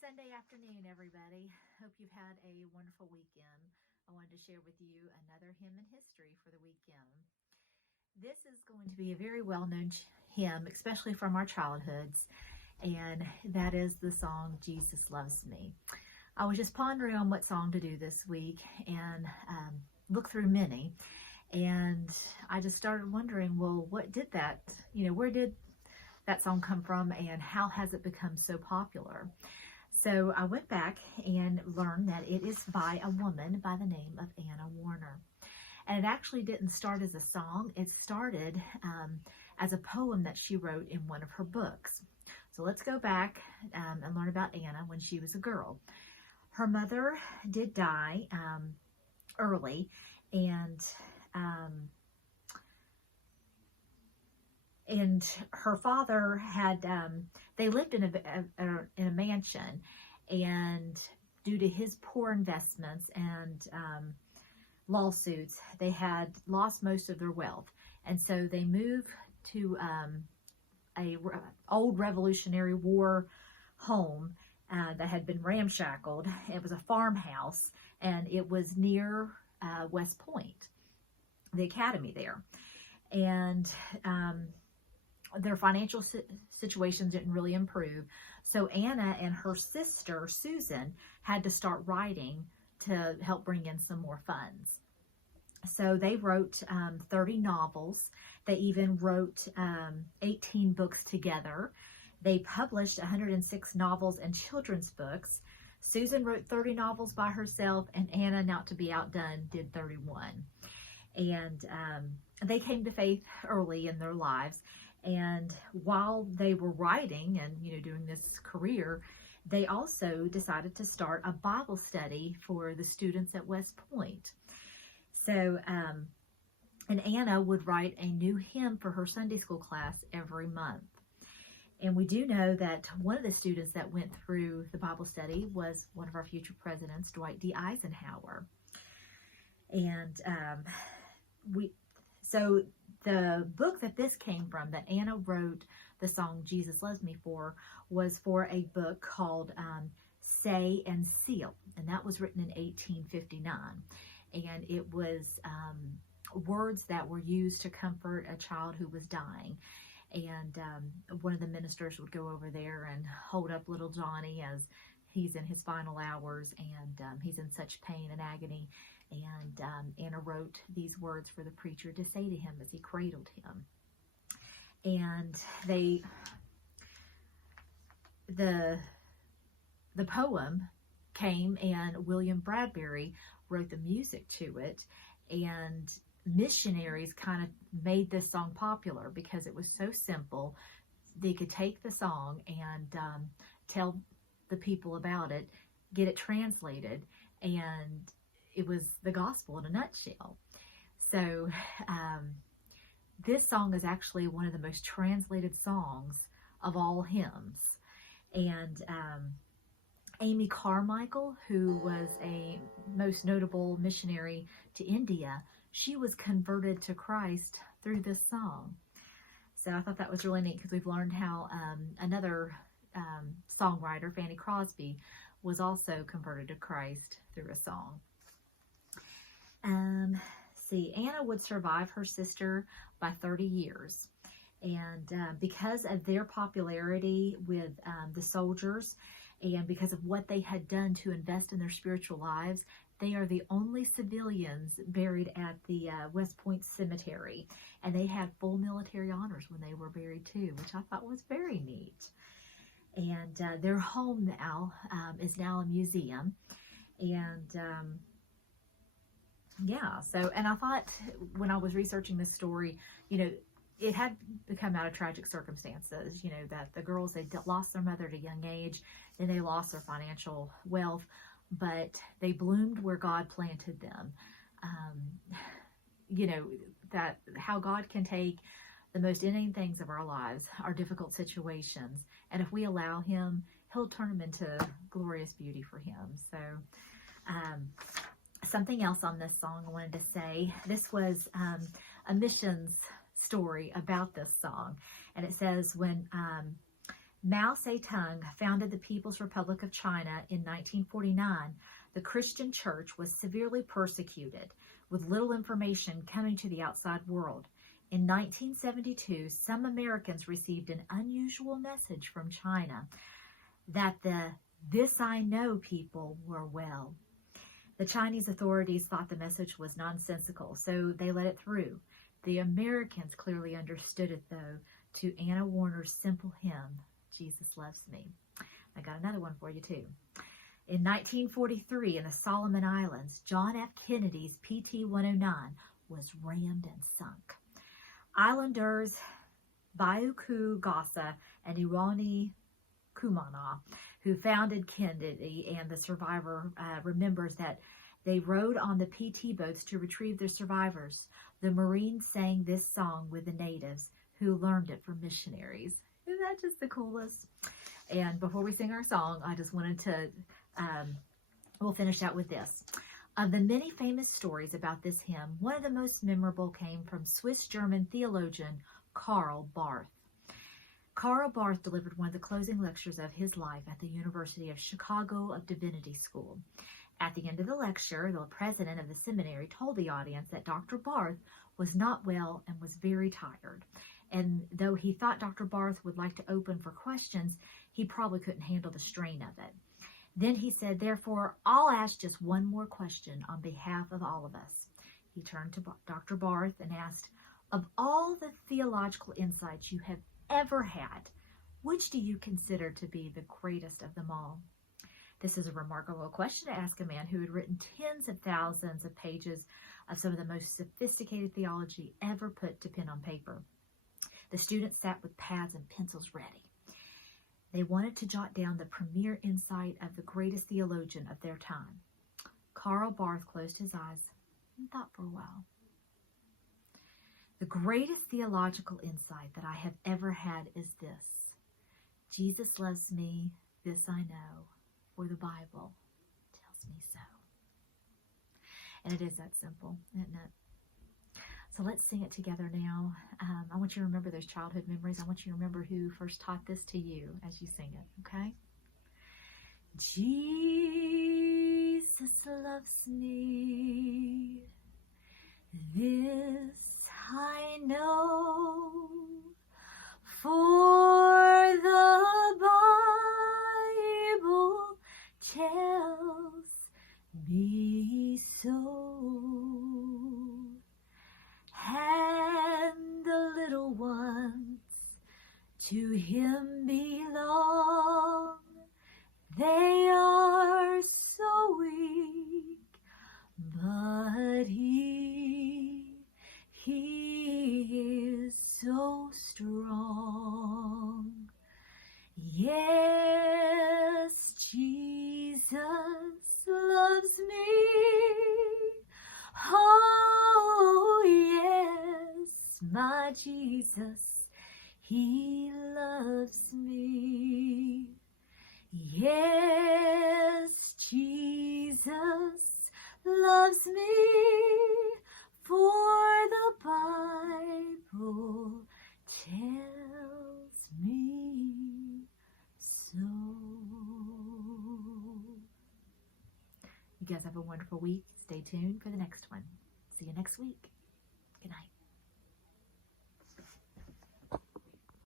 Sunday afternoon, everybody. Hope you've had a wonderful weekend. I wanted to share with you another hymn in history for the weekend. This is going to be a very well-known hymn, especially from our childhoods, and that is the song, Jesus Loves Me. I was just pondering on what song to do this week and look through many, and I just started wondering, well, what did that, where did that song come from and how has it become so popular? So I went back and learned that it is by a woman by the name of Anna Warner. And it actually didn't start as a song. It started as a poem that she wrote in one of her books. So let's go back and learn about Anna when she was a girl. Her mother did die early, and her father had, they lived in a mansion, and due to his poor investments and lawsuits, they had lost most of their wealth. And so they moved to a old Revolutionary War home that had been ramshackled. It was a farmhouse, and it was near West Point, the academy there. And their financial situations didn't really improve. So Anna and her sister, Susan, had to start writing to help bring in some more funds. So they wrote 30 novels. They even wrote 18 books together. They published 106 novels and children's books. Susan wrote 30 novels by herself, and Anna, not to be outdone, did 31. And they came to faith early in their lives. And while they were writing and, doing this career, they also decided to start a Bible study for the students at West Point. So, and Anna would write a new hymn for her Sunday school class every month. And we do know that one of the students that went through the Bible study was one of our future presidents, Dwight D. Eisenhower. And so the book that this came from, that Anna wrote the song Jesus Loves Me for, was for a book called Say and Seal, and that was written in 1859. And it was words that were used to comfort a child who was dying. And one of the ministers would go over there and hold up little Johnny as he's in his final hours, and he's in such pain and agony. And Anna wrote these words for the preacher to say to him as he cradled him. And the poem came, and William Bradbury wrote the music to it, and missionaries kind of made this song popular because it was so simple. They could take the song and tell the people about it, get it translated, and it was the gospel in a nutshell. So this song is actually one of the most translated songs of all hymns. And Amy Carmichael, who was a most notable missionary to India, she was converted to Christ through this song. So I thought that was really neat, because we've learned how another songwriter, Fanny Crosby, was also converted to Christ through a song. Anna would survive her sister by 30 years. And because of their popularity with the soldiers, and because of what they had done to invest in their spiritual lives, they are the only civilians buried at the West Point Cemetery. And they had full military honors when they were buried too, which I thought was very neat. And their home now is now a museum. And and I thought, when I was researching this story, it had become out of tragic circumstances, that the girls, they lost their mother at a young age, then they lost their financial wealth, but they bloomed where God planted them. That how God can take the most inane things of our lives, our difficult situations, and if we allow Him, He'll turn them into glorious beauty for Him. So, something else on this song I wanted to say. This was a missions story about this song. And it says, when Mao Zedong founded the People's Republic of China in 1949. The Christian church was severely persecuted, with little information coming to the outside world. In 1972, some Americans received an unusual message from China that the "This I Know" people were well. The Chinese authorities thought the message was nonsensical, so they let it through. The Americans clearly understood it, though, to Anna Warner's simple hymn, "Jesus Loves Me." I got another one for you, too. In 1943, in the Solomon Islands, John F. Kennedy's PT-109 was rammed and sunk. Islanders Bayuku Gasa and Irani Kumana, who founded Kennedy, and the survivor remembers that they rode on the PT boats to retrieve their survivors. The Marines sang this song with the natives, who learned it from missionaries. Isn't that just the coolest? And before we sing our song, I just wanted to, we'll finish out with this. Of the many famous stories about this hymn, one of the most memorable came from Swiss-German theologian Karl Barth. Karl Barth delivered one of the closing lectures of his life at the University of Chicago of Divinity School. At the end of the lecture, the president of the seminary told the audience that Dr. Barth was not well and was very tired. And though he thought Dr. Barth would like to open for questions, he probably couldn't handle the strain of it. Then he said, "Therefore, I'll ask just one more question on behalf of all of us." He turned to Dr. Barth and asked, "Of all the theological insights you have ever had, which do you consider to be the greatest of them all?" This is a remarkable question to ask a man who had written tens of thousands of pages of some of the most sophisticated theology ever put to pen on paper. The students sat with pads and pencils ready. They wanted to jot down the premier insight of the greatest theologian of their time. Karl Barth closed his eyes and thought for a while. "The greatest theological insight that I have ever had is this: Jesus loves me, this I know, for the Bible tells me so." And it is that simple, isn't it? So let's sing it together now. I want you to remember those childhood memories. I want you to remember who first taught this to you as you sing it, okay? Jesus loves me, this I know, for the Bible tells me so. And the little ones to him belong. They are so weak, but he is so strong. Yes, Jesus loves me. Oh, yes, my Jesus, he loves me. Yes, Jesus loves me, for the Bible tells me so. You guys have a wonderful week. Stay tuned for the next one. See you next week.